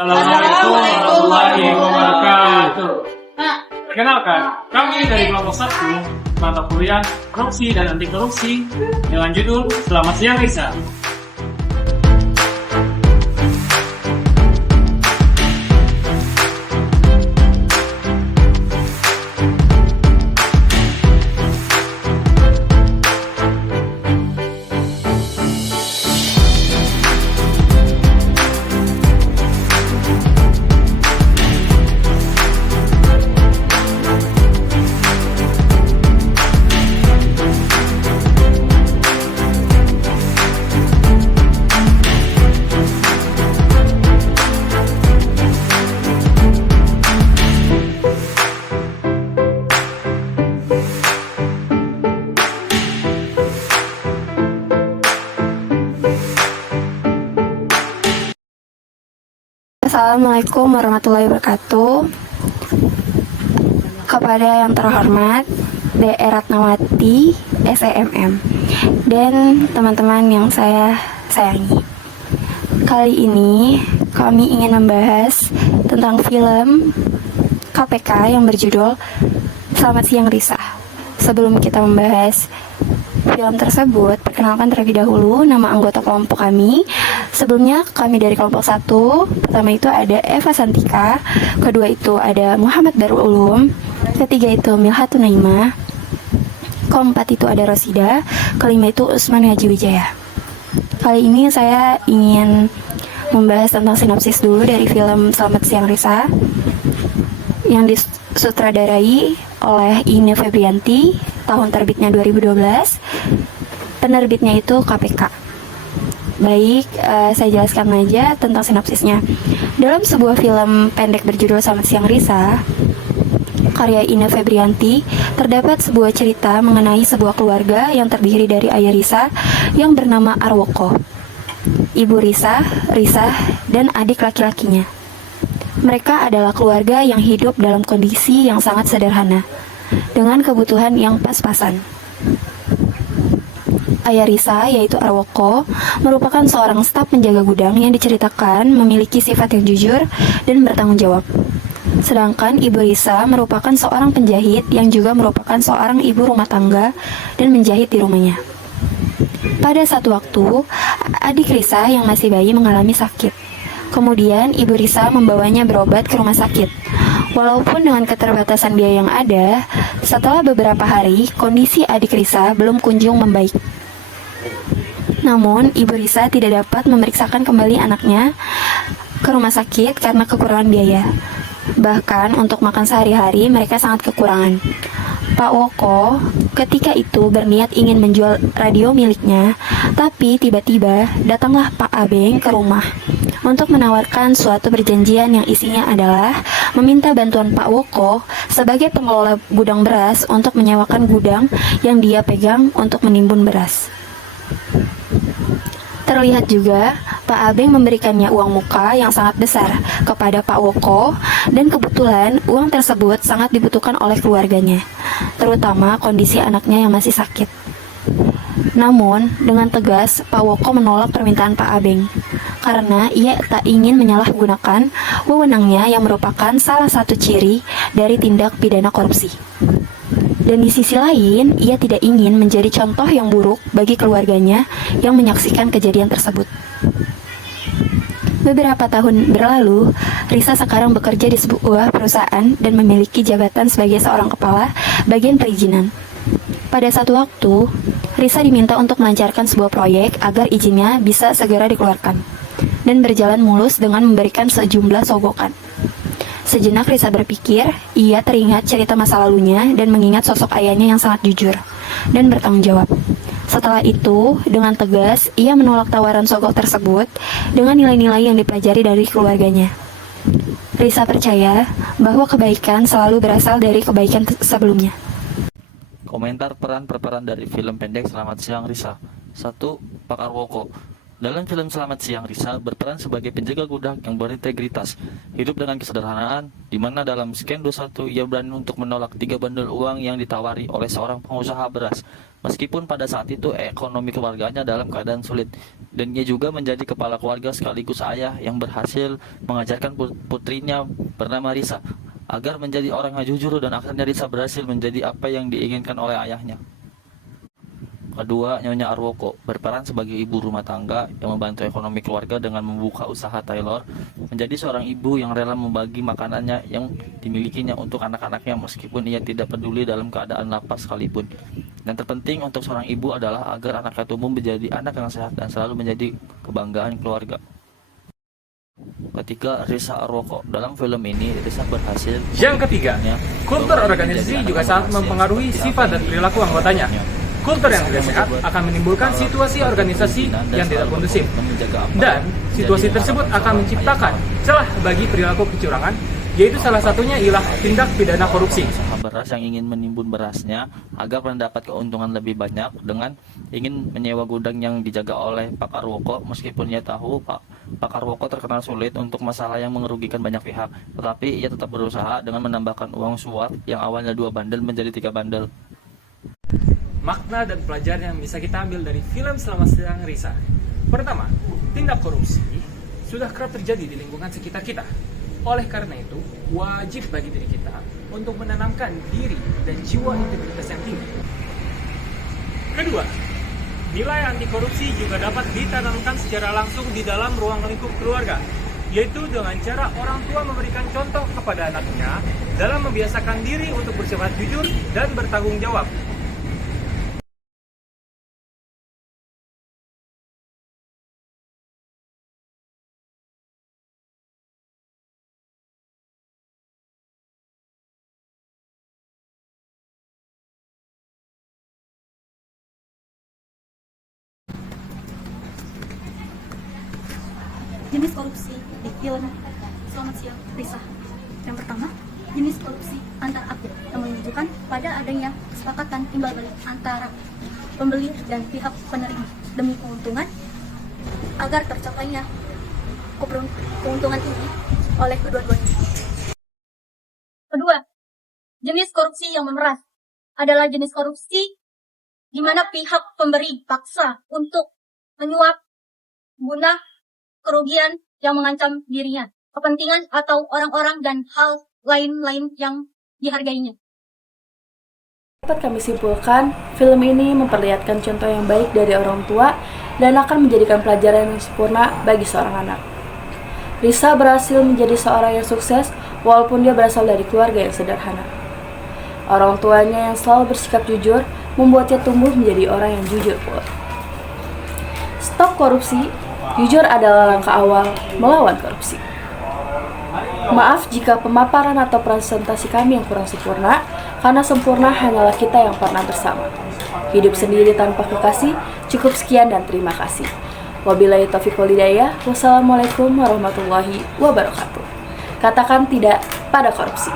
Assalamualaikum warahmatullahi wabarakatuh. Perkenalkan, kami dari kelompok 1 mata kuliah korupsi dan anti korupsi dengan judul Selamat Siang Risa. Assalamualaikum warahmatullahi wabarakatuh. Kepada yang terhormat D.E. Ratnawati, SEMM, dan teman-teman yang saya sayangi. Kali ini kami ingin membahas tentang film KPK yang berjudul Selamat Siang Risa. Sebelum kita membahas film tersebut, perkenalkan terlebih dahulu nama anggota kelompok kami. Sebelumnya kami dari kelompok 1, pertama itu ada Eva Santika, kedua itu ada Muhammad Darul Ulum, ketiga itu Milhatun Naimah, keempat itu ada Rosida, kelima itu Usman Haji Wijaya. Kali ini saya ingin membahas tentang sinopsis dulu dari film Selamat Siang Risa yang disutradarai oleh Ine Febrianti, tahun terbitnya 2012, penerbitnya itu KPK. Baik, saya jelaskan aja tentang sinopsisnya. Dalam sebuah film pendek berjudul Selamat Siang Risa, karya Ine Febrianti, terdapat sebuah cerita mengenai sebuah keluarga yang terdiri dari ayah Risa yang bernama Arwoko, ibu Risa, dan adik laki-lakinya. Mereka adalah keluarga yang hidup dalam kondisi yang sangat sederhana, dengan kebutuhan yang pas-pasan. Ayah Risa, yaitu Arwoko, merupakan seorang staf penjaga gudang yang diceritakan memiliki sifat yang jujur dan bertanggung jawab. Sedangkan ibu Risa merupakan seorang penjahit yang juga merupakan seorang ibu rumah tangga dan menjahit di rumahnya. Pada satu waktu, adik Risa yang masih bayi mengalami sakit. Kemudian ibu Risa membawanya berobat ke rumah sakit. Walaupun dengan keterbatasan biaya yang ada, setelah beberapa hari, kondisi adik Risa belum kunjung membaik. Namun, ibu Risa tidak dapat memeriksakan kembali anaknya ke rumah sakit karena kekurangan biaya. Bahkan untuk makan sehari-hari mereka sangat kekurangan. Pak Woko ketika itu berniat ingin menjual radio miliknya, tapi tiba-tiba datanglah Pak Abeng ke rumah untuk menawarkan suatu perjanjian yang isinya adalah meminta bantuan Pak Woko sebagai pengelola gudang beras untuk menyewakan gudang yang dia pegang untuk menimbun beras. Terlihat juga Pak Abeng memberikannya uang muka yang sangat besar kepada Pak Woko, dan kebetulan uang tersebut sangat dibutuhkan oleh keluarganya, terutama kondisi anaknya yang masih sakit. Namun, dengan tegas Pak Woko menolak permintaan Pak Abeng karena ia tak ingin menyalahgunakan wewenangnya yang merupakan salah satu ciri dari tindak pidana korupsi. Dan di sisi lain, ia tidak ingin menjadi contoh yang buruk bagi keluarganya yang menyaksikan kejadian tersebut. Beberapa tahun berlalu, Risa sekarang bekerja di sebuah perusahaan dan memiliki jabatan sebagai seorang kepala bagian perizinan. Pada satu waktu, Risa diminta untuk melancarkan sebuah proyek agar izinnya bisa segera dikeluarkan dan berjalan mulus dengan memberikan sejumlah sogokan. Sejenak Risa berpikir, ia teringat cerita masa lalunya dan mengingat sosok ayahnya yang sangat jujur dan bertanggung jawab. Setelah itu, dengan tegas, ia menolak tawaran sogok tersebut dengan nilai-nilai yang dipelajari dari keluarganya. Risa percaya bahwa kebaikan selalu berasal dari kebaikan sebelumnya. Komentar peran-peran dari film pendek Selamat Siang Risa. 1. Pak Arwoko. Dalam film Selamat Siang Risa berperan sebagai penjaga gudang yang berintegritas, hidup dengan kesederhanaan, di mana dalam Scan 21 ia berani untuk menolak 3 bandel uang yang ditawari oleh seorang pengusaha beras, meskipun pada saat itu ekonomi keluarganya dalam keadaan sulit. Dan ia juga menjadi kepala keluarga sekaligus ayah yang berhasil mengajarkan putrinya bernama Risa agar menjadi orang yang jujur, dan akhirnya Risa berhasil menjadi apa yang diinginkan oleh ayahnya. Kedua, Nyonya Arwoko berperan sebagai ibu rumah tangga yang membantu ekonomi keluarga dengan membuka usaha tailor, menjadi seorang ibu yang rela membagi makanannya yang dimilikinya untuk anak-anaknya meskipun ia tidak peduli dalam keadaan lapar sekalipun. Dan terpenting untuk seorang ibu adalah agar anaknya tumbuh menjadi anak yang sehat dan selalu menjadi kebanggaan keluarga. Ketiga, Risa Arwoko. Dalam film ini, Risa berhasil. Yang ketiga, kultur organisasi juga sangat mempengaruhi sifat dan perilaku anggotanya. Kultur yang tidak sehat akan menimbulkan situasi organisasi yang tidak kondusif, dan situasi tersebut akan menciptakan celah bagi perilaku kecurangan, yaitu salah satunya ialah tindak pidana korupsi. Usaha beras yang ingin menimbun berasnya agar mendapat keuntungan lebih banyak dengan ingin menyewa gudang yang dijaga oleh Pak Arwoko, meskipun ia tahu Pak Arwoko terkenal sulit untuk masalah yang merugikan banyak pihak, tetapi ia tetap berusaha dengan menambahkan uang suap yang awalnya 2 bandel menjadi 3 bandel. Makna dan pelajaran yang bisa kita ambil dari film Selamat Siang Risa. Pertama, tindak korupsi sudah kerap terjadi di lingkungan sekitar kita. Oleh karena itu, wajib bagi diri kita untuk menanamkan diri dan jiwa integritas yang tinggi. Kedua, nilai anti korupsi juga dapat ditanamkan secara langsung di dalam ruang lingkup keluarga, yaitu dengan cara orang tua memberikan contoh kepada anaknya dalam membiasakan diri untuk bersifat jujur dan bertanggung jawab. Jenis korupsi di film Selamat Siang Risa. Yang pertama, jenis korupsi antar aktor yang menunjukkan pada adanya kesepakatan timbal balik antara pembeli dan pihak penerima demi keuntungan agar tercapainya keuntungan tinggi oleh kedua-duanya. Kedua, jenis korupsi yang memeras adalah jenis korupsi di mana pihak pemberi paksa untuk menyuap guna kerugian yang mengancam dirinya, kepentingan atau orang-orang dan hal lain-lain yang dihargainya. Dapat kami simpulkan, film ini memperlihatkan contoh yang baik dari orang tua dan akan menjadikan pelajaran yang sempurna bagi seorang anak. Risa berhasil menjadi seorang yang sukses walaupun dia berasal dari keluarga yang sederhana. Orang tuanya yang selalu bersikap jujur membuatnya tumbuh menjadi orang yang jujur pula. Stop korupsi. Jujur adalah langkah awal melawan korupsi. Maaf jika pemaparan atau presentasi kami yang kurang sempurna, karena sempurna hanyalah kita yang pernah bersama. Hidup sendiri tanpa kekasih, cukup sekian dan terima kasih. Wabillahi taufiq wal hidayah. Wassalamualaikum warahmatullahi wabarakatuh. Katakan tidak pada korupsi.